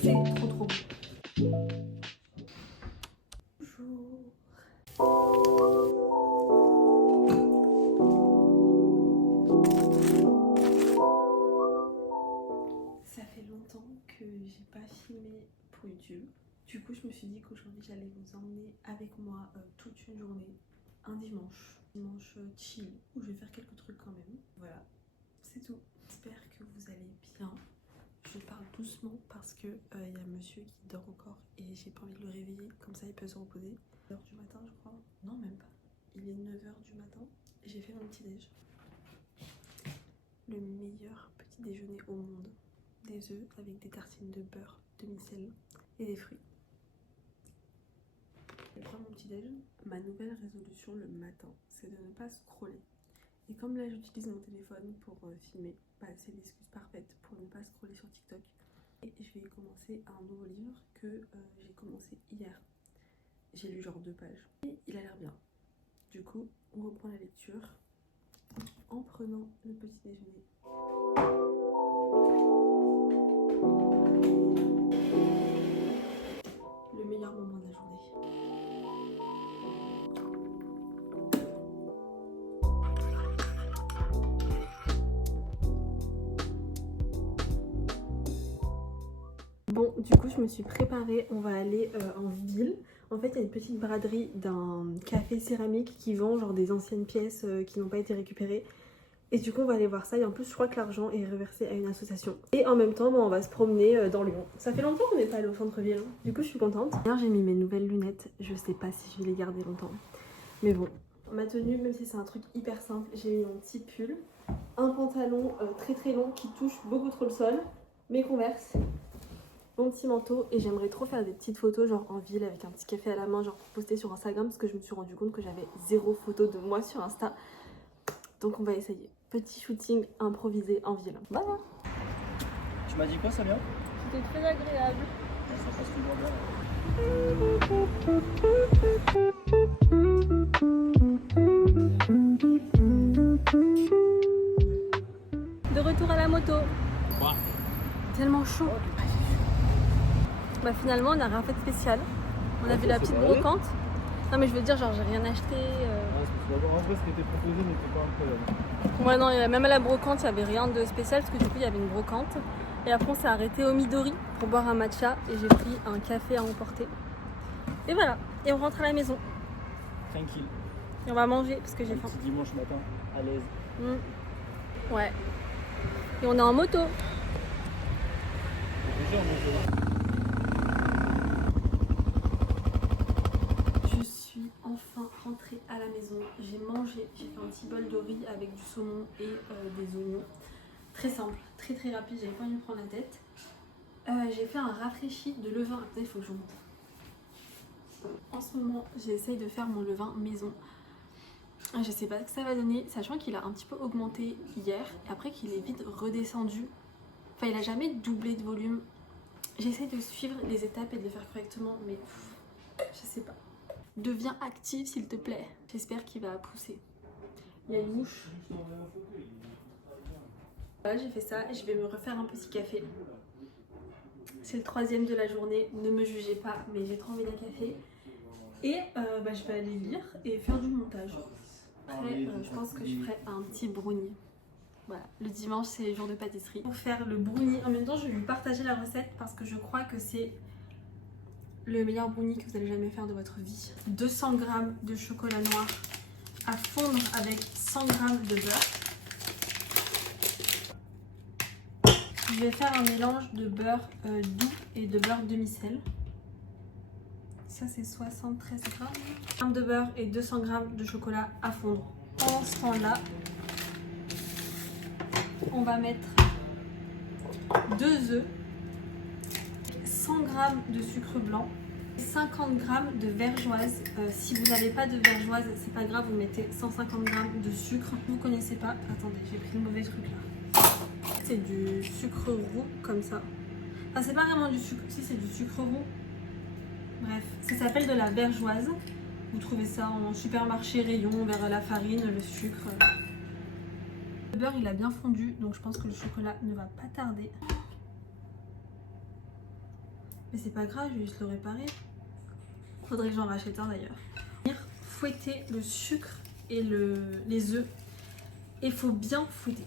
C'est trop bon. Ça fait longtemps que j'ai pas filmé pour YouTube. Du coup, je me suis dit qu'aujourd'hui j'allais vous emmener avec moi toute une journée, un dimanche chill, où je vais faire quelques trucs quand même. Voilà, c'est tout. J'espère que vous allez bien. Je parle doucement parce que y a monsieur qui dort encore et j'ai pas envie de le réveiller, comme ça il peut se reposer. 9h du matin je crois. Non, même pas. Il est 9h du matin et j'ai fait mon petit déj. Le meilleur petit déjeuner au monde. Des œufs avec des tartines de beurre, demi-sel et des fruits. Je prends mon petit déj. Ma nouvelle résolution le matin, c'est de ne pas scroller. Et comme là j'utilise mon téléphone pour filmer, bah, c'est l'excuse parfaite pour ne pas scroller sur TikTok. Et je vais commencer un nouveau livre que j'ai commencé hier. J'ai lu genre 2 pages. Et il a l'air bien. Du coup, on reprend la lecture en prenant le petit déjeuner. Le meilleur moment de la journée. Bon, du coup, je me suis préparée. On va aller en ville. En fait, il y a une petite braderie d'un café céramique qui vend genre des anciennes pièces qui n'ont pas été récupérées. Et du coup, on va aller voir ça. Et en plus, je crois que l'argent est reversé à une association. Et en même temps, bon, on va se promener dans Lyon. Ça fait longtemps qu'on n'est pas allé au centre-ville. Du coup, je suis contente. D'ailleurs, j'ai mis mes nouvelles lunettes. Je sais pas si je vais les garder longtemps. Mais bon. Ma tenue, même si c'est un truc hyper simple, j'ai mis mon petit pull. Un pantalon très très long qui touche beaucoup trop le sol. Mes Converse. Mon petit manteau. Et j'aimerais trop faire des petites photos genre en ville avec un petit café à la main, genre pour poster sur Instagram. Parce que je me suis rendu compte que j'avais 0 photo de moi sur Insta. Donc on va essayer. Petit shooting improvisé en ville. Voilà. Tu m'as dit quoi, Samia? C'était très agréable. Ça passe toujours bien. De retour à la moto. Bah. Tellement chaud. Bah finalement on a rien fait de spécial. On a vu la petite brocante. Non mais je veux dire genre j'ai rien acheté. En vrai ce qui était proposé n'était pas incroyable. Ouais non, même à la brocante il n'y avait rien de spécial parce que du coup il y avait une brocante. Et après on s'est arrêté au Midori pour boire un matcha et j'ai pris un café à emporter. Et voilà, et on rentre à la maison. Tranquille. Et on va manger parce que j'ai Un faim. petit dimanche matin, à l'aise. Ouais. Et on est en moto. Déjà, Je suis enfin rentrée à la maison. J'ai mangé, j'ai fait un petit bol de riz avec du saumon et des oignons. Très simple, très très rapide, j'avais pas envie de me prendre la tête. J'ai fait un rafraîchi de levain. Attendez, il faut que je monte. En ce moment, j'essaye de faire mon levain maison. Je sais pas ce que ça va donner, sachant qu'il a un petit peu augmenté hier et après qu'il est vite redescendu. Enfin, il a jamais doublé de volume. J'essaye de suivre les étapes et de le faire correctement, mais je sais pas. Deviens active s'il te plaît. J'espère qu'il va pousser. Il y a une mouche. Voilà, j'ai fait ça et je vais me refaire un petit café. C'est le 3e de la journée, ne me jugez pas, mais j'ai trop envie d'un café. Et je vais aller lire et faire du montage. Après, je pense que je ferai un petit brownie. Voilà, le dimanche c'est jour de pâtisserie. Pour faire le brownie, en même temps je vais lui partager la recette parce que je crois que c'est le meilleur brownie que vous allez jamais faire de votre vie. 200 g de chocolat noir à fondre avec 100 g de beurre. Je vais faire un mélange de beurre doux et de beurre demi-sel. Ça c'est 73 g de beurre et 200 g de chocolat à fondre. Pendant ce temps-là, on va mettre 2 œufs, 100 g de sucre blanc, 50 g de vergeoise. Si vous n'avez pas de vergeoise, c'est pas grave, vous mettez 150 g de sucre. Vous connaissez pas? Attendez, j'ai pris le mauvais truc là. C'est du sucre roux comme ça. Enfin, c'est pas vraiment du sucre, si c'est du sucre roux. Bref, ça s'appelle de la vergeoise. Vous trouvez ça en supermarché rayon vers la farine, le sucre. Le beurre il a bien fondu donc je pense que le chocolat ne va pas tarder. Mais c'est pas grave, je vais juste le réparer. Faudrait que j'en rachète un d'ailleurs. Fouetter le sucre et les œufs. Et il faut bien fouetter.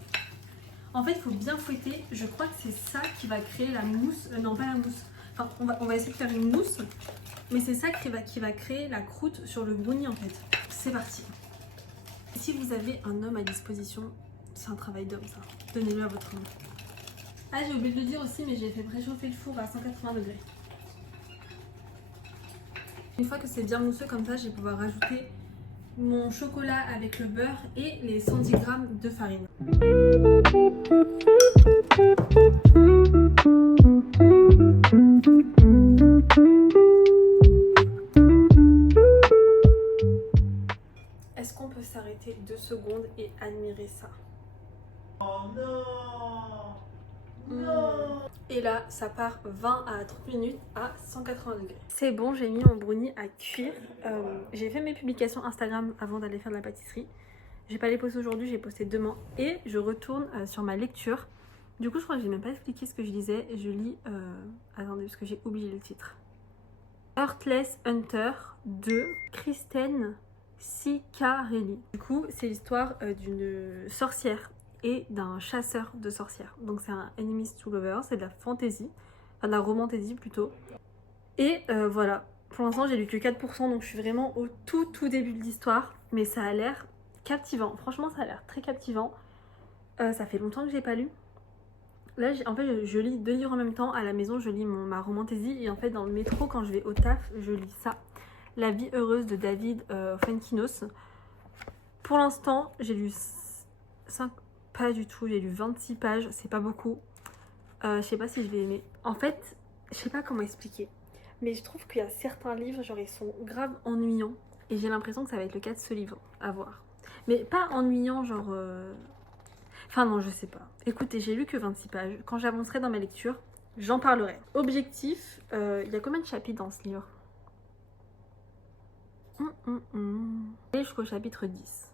En fait il faut bien fouetter. Je crois que c'est ça qui va créer la mousse. Non pas la mousse. Enfin on va essayer de faire une mousse. Mais c'est ça qui va créer la croûte sur le brownie en fait. C'est parti. Si vous avez un homme à disposition, c'est un travail d'homme ça. Donnez-le à votre homme. Ah j'ai oublié de le dire aussi mais j'ai fait préchauffer le four à 180 degrés. Une fois que c'est bien mousseux comme ça, je vais pouvoir rajouter mon chocolat avec le beurre et les 110 g de farine. Est-ce qu'on peut s'arrêter 2 secondes et admirer ça? Oh non! Non. Et là, ça part 20 à 30 minutes à 180 degrés. C'est bon, j'ai mis mon brownie à cuire. J'ai fait mes publications Instagram avant d'aller faire de la pâtisserie. Je vais pas les poster aujourd'hui, j'ai posté demain. Et je retourne sur ma lecture. Du coup, je crois que j'ai même pas expliqué ce que je lisais. Je lis... attendez, parce que j'ai oublié le titre. Heartless Hunter de Kristen Ciccarelli. Du coup, c'est l'histoire d'une sorcière et d'un chasseur de sorcières. Donc c'est un enemies to lovers, c'est de la fantasy, enfin de la romantasy plutôt. Et voilà, pour l'instant j'ai lu que 4%, donc je suis vraiment au tout début de l'histoire, mais ça a l'air captivant, franchement ça a l'air très captivant. Ça fait longtemps que j'ai pas lu. Là en fait je lis 2 livres en même temps, à la maison je lis ma romantasy et en fait dans le métro quand je vais au taf je lis ça. La vie heureuse de David Fuenkinos. Pour l'instant j'ai lu 5... Pas du tout, j'ai lu 26 pages, c'est pas beaucoup. Je sais pas si je vais aimer. En fait, je sais pas comment expliquer. Mais je trouve qu'il y a certains livres, genre ils sont grave ennuyants. Et j'ai l'impression que ça va être le cas de ce livre, à voir. Mais pas ennuyant, genre... Enfin non, je sais pas. Écoutez, j'ai lu que 26 pages. Quand j'avancerai dans ma lecture, j'en parlerai. Objectif, il y a combien de chapitres dans ce livre? Et jusqu'au chapitre 10.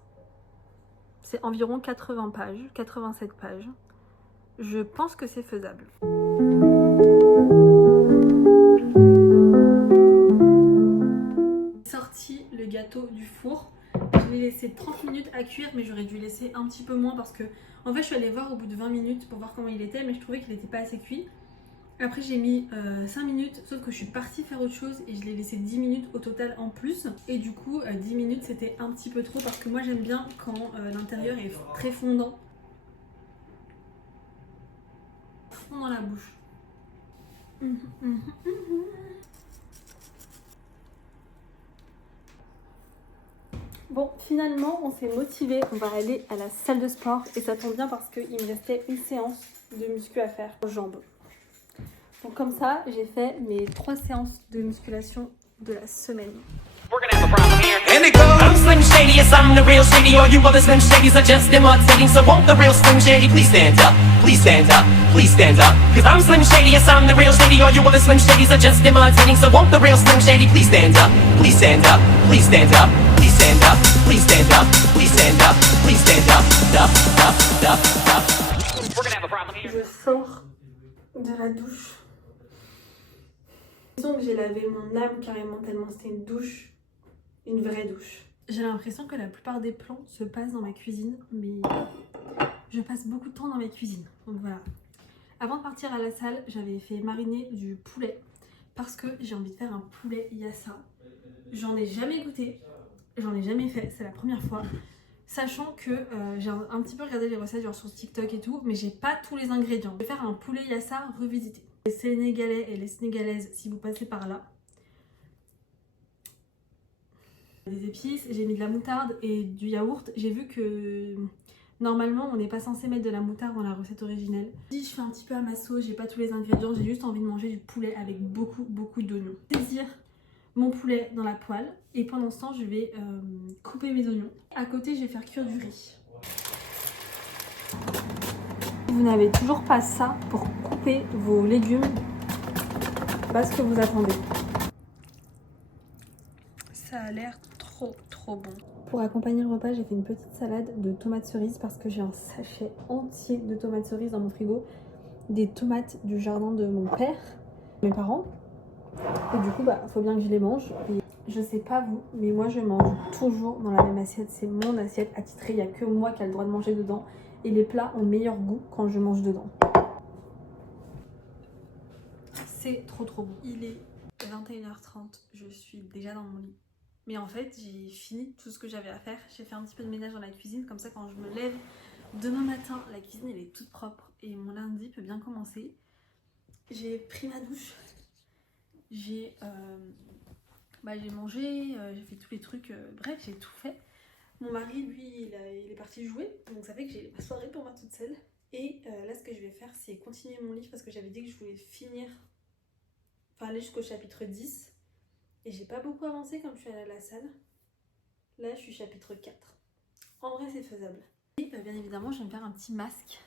C'est environ 80 pages, 87 pages. Je pense que c'est faisable. Sorti le gâteau du four. Je l'ai laissé 30 minutes à cuire, mais j'aurais dû laisser un petit peu moins parce que... En fait, je suis allée voir au bout de 20 minutes pour voir comment il était, mais je trouvais qu'il n'était pas assez cuit. Après j'ai mis 5 minutes, sauf que je suis partie faire autre chose et je l'ai laissé 10 minutes au total en plus. Et du coup 10 minutes c'était un petit peu trop parce que moi j'aime bien quand l'intérieur est très fondant. Fond dans la bouche. Bon, finalement on s'est motivé, on va aller à la salle de sport et ça tombe bien parce qu'il me restait une séance de muscu à faire aux jambes. Donc comme ça, j'ai fait mes 3 séances de musculation de la semaine. And it goes. I'm Slim Shady, yes I'm the real Shady. All you other Slim Shadys are just imitating. So won't the real Slim Shady please stand up? Please stand up, please stand up. Cause I'm Slim Shady, yes I'm the real Shady. All you other Slim Shadys are just imitating. So won't the real Slim Shady please stand up? Please stand up, please stand up. Please stand up, please stand up. Please stand up, please stand up. Up. We're gonna have a problem here. Je sors de la douche. Disons que j'ai lavé mon âme carrément tellement c'était une douche, une vraie douche. J'ai l'impression que la plupart des plans se passent dans ma cuisine, mais je passe beaucoup de temps dans ma cuisine. Donc voilà. Avant de partir à la salle, j'avais fait mariner du poulet parce que j'ai envie de faire un poulet yassa. J'en ai jamais goûté, j'en ai jamais fait, c'est la première fois. Sachant que j'ai un petit peu regardé les recettes genre sur TikTok et tout, mais j'ai pas tous les ingrédients. Je vais faire un poulet yassa revisité. Les Sénégalais et les Sénégalaises, si vous passez par là. Des épices, j'ai mis de la moutarde et du yaourt. J'ai vu que normalement on n'est pas censé mettre de la moutarde dans la recette originelle. Si je fais un petit peu à ma sauce, j'ai pas tous les ingrédients, j'ai juste envie de manger du poulet avec beaucoup d'oignons. Saisir mon poulet dans la poêle et pendant ce temps je vais couper mes oignons. À côté je vais faire cuire du riz. Vous n'avez toujours pas ça pour couper vos légumes, pas ce que vous attendez. Ça a l'air trop bon. Pour accompagner le repas, j'ai fait une petite salade de tomates cerises parce que j'ai un sachet entier de tomates cerises dans mon frigo. Des tomates du jardin de mon père, mes parents. Et du coup, bah, faut bien que je les mange. Et je sais pas vous, mais moi je mange toujours dans la même assiette. C'est mon assiette attitrée, il n'y a que moi qui a le droit de manger dedans. Et les plats ont meilleur goût quand je mange dedans. C'est trop bon. Il est 21h30, je suis déjà dans mon lit. Mais en fait, j'ai fini tout ce que j'avais à faire. J'ai fait un petit peu de ménage dans la cuisine, comme ça quand je me lève demain matin, la cuisine elle est toute propre et mon lundi peut bien commencer. J'ai pris ma douche, j'ai mangé, j'ai fait tous les trucs, bref, j'ai tout fait. Mon mari, lui, il est parti jouer, donc ça fait que j'ai la soirée pour moi toute seule. Et là, ce que je vais faire, c'est continuer mon livre parce que j'avais dit que je voulais finir, enfin aller jusqu'au chapitre 10. Et j'ai pas beaucoup avancé comme je suis allée à la salle. Là, je suis chapitre 4. En vrai, c'est faisable. Et bien évidemment, je vais me faire un petit masque.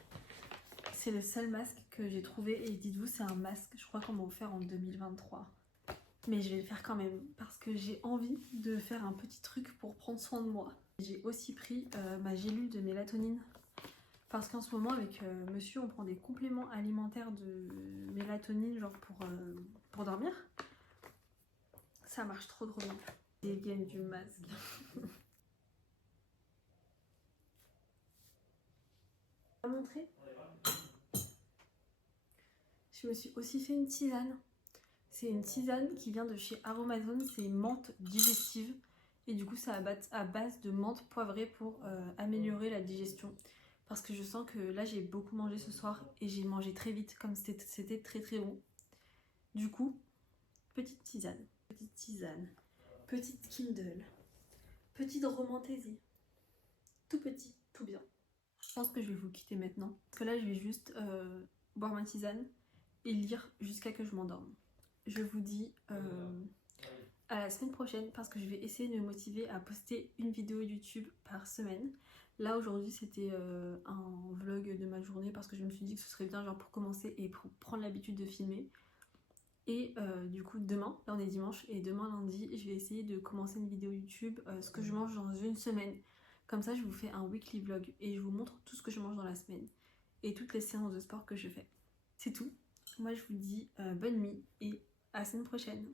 C'est le seul masque que j'ai trouvé. Et dites-vous, c'est un masque, je crois qu'on m'a offert en 2023. Mais je vais le faire quand même parce que j'ai envie de faire un petit truc pour prendre soin de moi. J'ai aussi pris ma gélule de mélatonine. Parce qu'en ce moment, avec monsieur, on prend des compléments alimentaires de mélatonine, genre pour dormir. Ça marche trop bien. Dégaine du masque. À montrer. Je me suis aussi fait une tisane. C'est une tisane qui vient de chez Aromazone, c'est menthe digestive. Et du coup, c'est à base de menthe poivrée pour améliorer la digestion. Parce que je sens que là, j'ai beaucoup mangé ce soir et j'ai mangé très vite, comme c'était très bon. Du coup, petite tisane, petite Kindle, petite romantaisie. Tout petit, tout bien. Je pense que je vais vous quitter maintenant. Parce que là, je vais juste boire ma tisane et lire jusqu'à que je m'endorme. Je vous dis à la semaine prochaine parce que je vais essayer de me motiver à poster une vidéo YouTube par semaine. Là aujourd'hui c'était un vlog de ma journée parce que je me suis dit que ce serait bien genre pour commencer et pour prendre l'habitude de filmer. Et du coup demain, là on est dimanche et demain lundi je vais essayer de commencer une vidéo YouTube ce que je mange dans une semaine. Comme ça je vous fais un weekly vlog et je vous montre tout ce que je mange dans la semaine et toutes les séances de sport que je fais. C'est tout. Moi je vous dis bonne nuit et à la semaine prochaine.